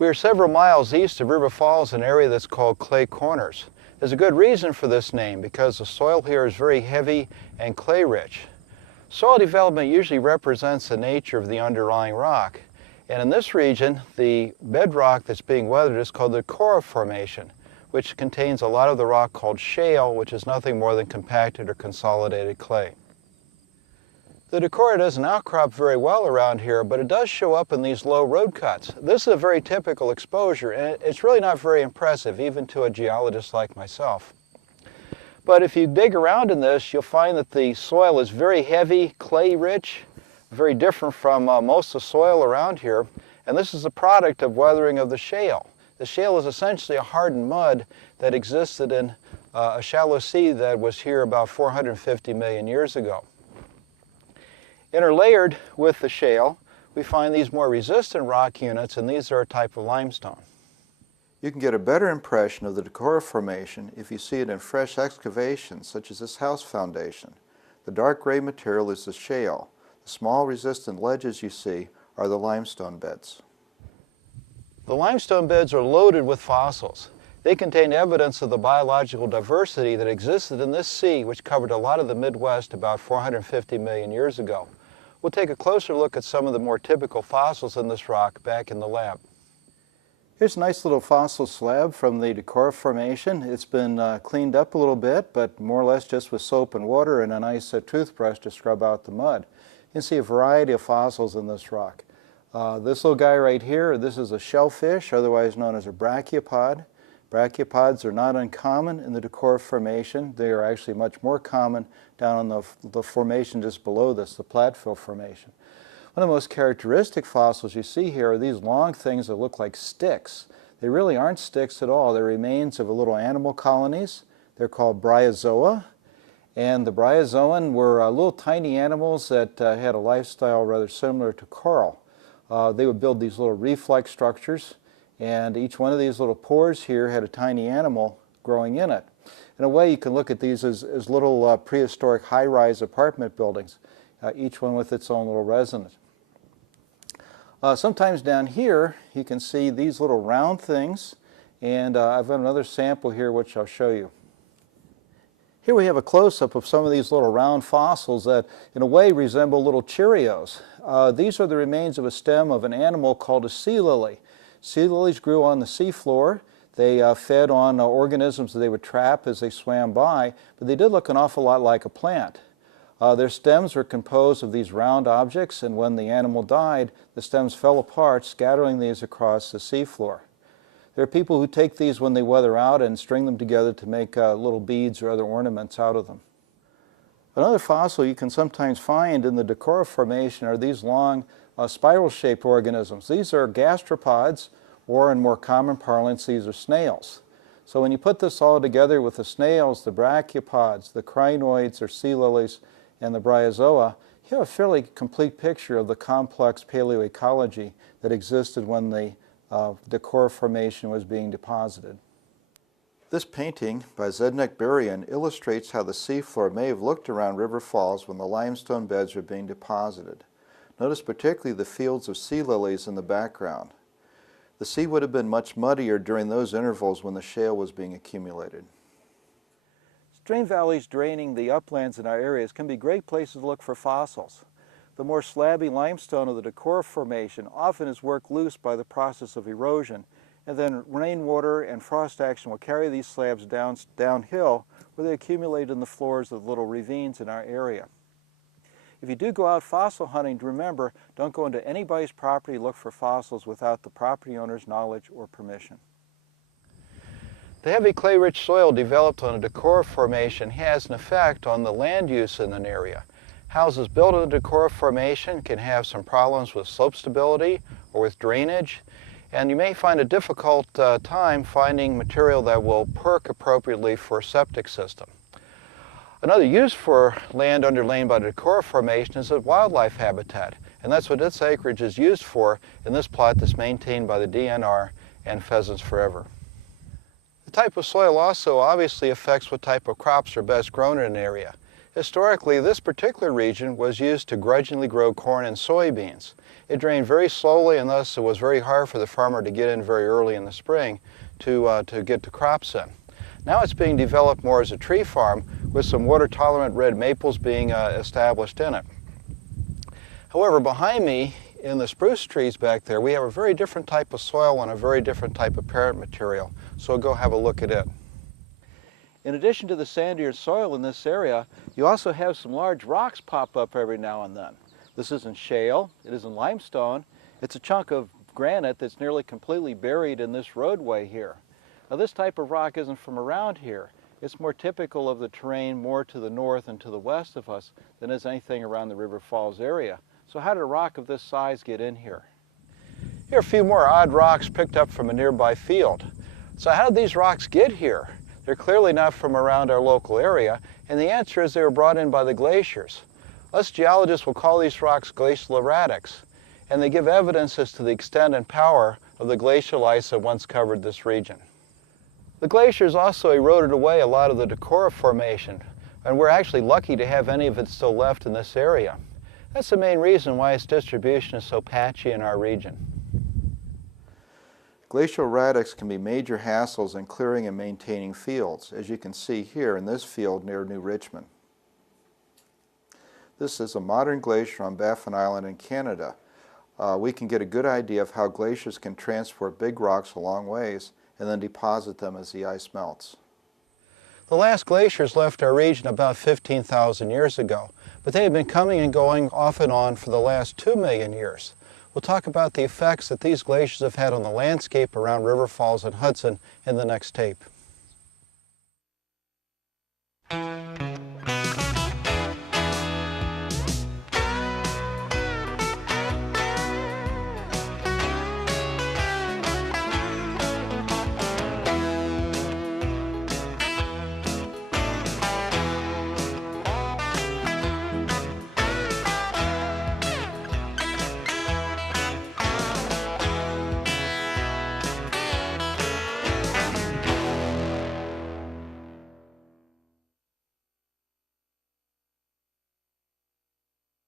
We are several miles east of River Falls, an area that's called Clay Corners. There's a good reason for this name because the soil here is very heavy and clay-rich. Soil development usually represents the nature of the underlying rock. And in this region, the bedrock that's being weathered is called the Decorah Formation, which contains a lot of the rock called shale, which is nothing more than compacted or consolidated clay. The Decorah doesn't outcrop very well around here, but it does show up in these low road cuts. This is a very typical exposure, and it's really not very impressive, even to a geologist like myself. But if you dig around in this, you'll find that the soil is very heavy, clay-rich, very different from most of the soil around here, and this is a product of weathering of the shale. The shale is essentially a hardened mud that existed in a shallow sea that was here about 450 million years ago. Interlayered with the shale, we find these more resistant rock units, and these are a type of limestone. You can get a better impression of the Decorah Formation if you see it in fresh excavations, such as this house foundation. The dark gray material is the shale. The small resistant ledges you see are the limestone beds. The limestone beds are loaded with fossils. They contain evidence of the biological diversity that existed in this sea, which covered a lot of the Midwest about 450 million years ago. We'll take a closer look at some of the more typical fossils in this rock back in the lab. Here's a nice little fossil slab from the Decorah Formation. It's been cleaned up a little bit, but more or less just with soap and water and a nice toothbrush to scrub out the mud. You can see a variety of fossils in this rock. This little guy right here, this is a shellfish, otherwise known as a brachiopod. Brachiopods are not uncommon in the Decorah Formation. They are actually much more common down on the formation just below this, the Platteville Formation. One of the most characteristic fossils you see here are these long things that look like sticks. They really aren't sticks at all. They're remains of a little animal colonies. They're called Bryozoa. And the Bryozoan were little tiny animals that had a lifestyle rather similar to coral. They would build these little reflex structures, and each one of these little pores here had a tiny animal growing in it. In a way, you can look at these as little prehistoric high-rise apartment buildings, each one with its own little residence. Sometimes down here, you can see these little round things, and I've got another sample here which I'll show you. Here we have a close-up of some of these little round fossils that in a way resemble little Cheerios. These are the remains of a stem of an animal called a sea lily. Sea lilies grew on the seafloor. They fed on organisms that they would trap as they swam by, but they did look an awful lot like a plant. Their stems were composed of these round objects, and when the animal died, the stems fell apart, scattering these across the seafloor. There are people who take these when they weather out and string them together to make little beads or other ornaments out of them. Another fossil you can sometimes find in the Decorah Formation are these long spiral-shaped organisms. These are gastropods, or in more common parlance, these are snails. So when you put this all together with the snails, the brachiopods, the crinoids or sea lilies, and the bryozoa, you have a fairly complete picture of the complex paleoecology that existed when the Decorah Formation was being deposited. This painting by Zdeněk Burian illustrates how the seafloor may have looked around River Falls when the limestone beds were being deposited. Notice particularly the fields of sea lilies in the background. The sea would have been much muddier during those intervals when the shale was being accumulated. Stream valleys draining the uplands in our areas can be great places to look for fossils. The more slabby limestone of the Decorah Formation often is worked loose by the process of erosion, and then rainwater and frost action will carry these slabs downhill where they accumulate in the floors of little ravines in our area. If you do go out fossil hunting, remember, don't go into anybody's property to look for fossils without the property owner's knowledge or permission. The heavy clay-rich soil developed on the Decorah Formation has an effect on the land use in an area. Houses built in the Decorah Formation can have some problems with slope stability or with drainage, and you may find a difficult time finding material that will perk appropriately for a septic system. Another use for land underlain by the Decorah Formation is a wildlife habitat, and that's what this acreage is used for in this plot that's maintained by the DNR and Pheasants Forever. The type of soil also obviously affects what type of crops are best grown in an area. Historically, this particular region was used to grudgingly grow corn and soybeans. It drained very slowly, and thus it was very hard for the farmer to get in very early in the spring to get the crops in. Now it's being developed more as a tree farm with some water-tolerant red maples being established in it. However, behind me in the spruce trees back there, we have a very different type of soil and a very different type of parent material. So go have a look at it. In addition to the sandier soil in this area, you also have some large rocks pop up every now and then. This isn't shale, it isn't limestone, it's a chunk of granite that's nearly completely buried in this roadway here. Now this type of rock isn't from around here. It's more typical of the terrain more to the north and to the west of us than is anything around the River Falls area. So how did a rock of this size get in here? Here are a few more odd rocks picked up from a nearby field. So how did these rocks get here? They're clearly not from around our local area, and the answer is they were brought in by the glaciers. Us geologists will call these rocks glacial erratics, and they give evidence as to the extent and power of the glacial ice that once covered this region. The glaciers also eroded away a lot of the Decorah Formation, and we're actually lucky to have any of it still left in this area. That's the main reason why its distribution is so patchy in our region. Glacial erratics can be major hassles in clearing and maintaining fields, as you can see here in this field near New Richmond. This is a modern glacier on Baffin Island in Canada. We can get a good idea of how glaciers can transport big rocks a long ways and then deposit them as the ice melts. The last glaciers left our region about 15,000 years ago, but they have been coming and going off and on for the last 2 million years. We'll talk about the effects that these glaciers have had on the landscape around River Falls and Hudson in the next tape.